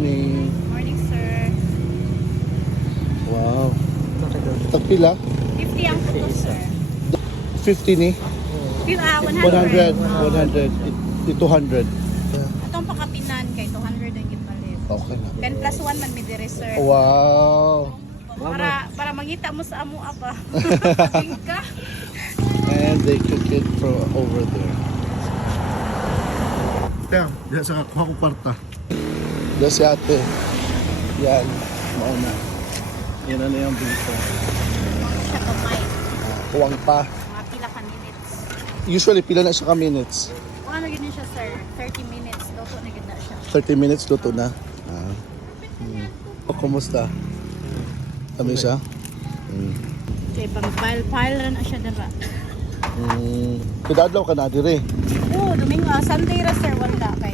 morning. Morning, sir. Wow. Tagpila? 50 ang kuto, sir. 50 ni? 100. 100. 200. Atong pakapinan kay 200 ang gipalit. Okay na. 10 plus 1 man mi dire, sir. Wow. Para mangita mo sa amo apa. Ka. And they cook it from over there. Damn, diyan sa kuha ko kwarta. Diyan si ate. Yan, mauna. Yan na yung dito. Siya kamay. Kuwang pa. Mga pila ka minutes. Usually, pila na siya ka minutes? Ano gid siya, sir? 30 minutes. Luto na gid na siya. 30 minutes, luto na. Kumusta? Kami siya? Kay pang file ra na siya dira. Kudadlaw ka na dire. Oo, Domingo, Sunday ra, sir, wala kay.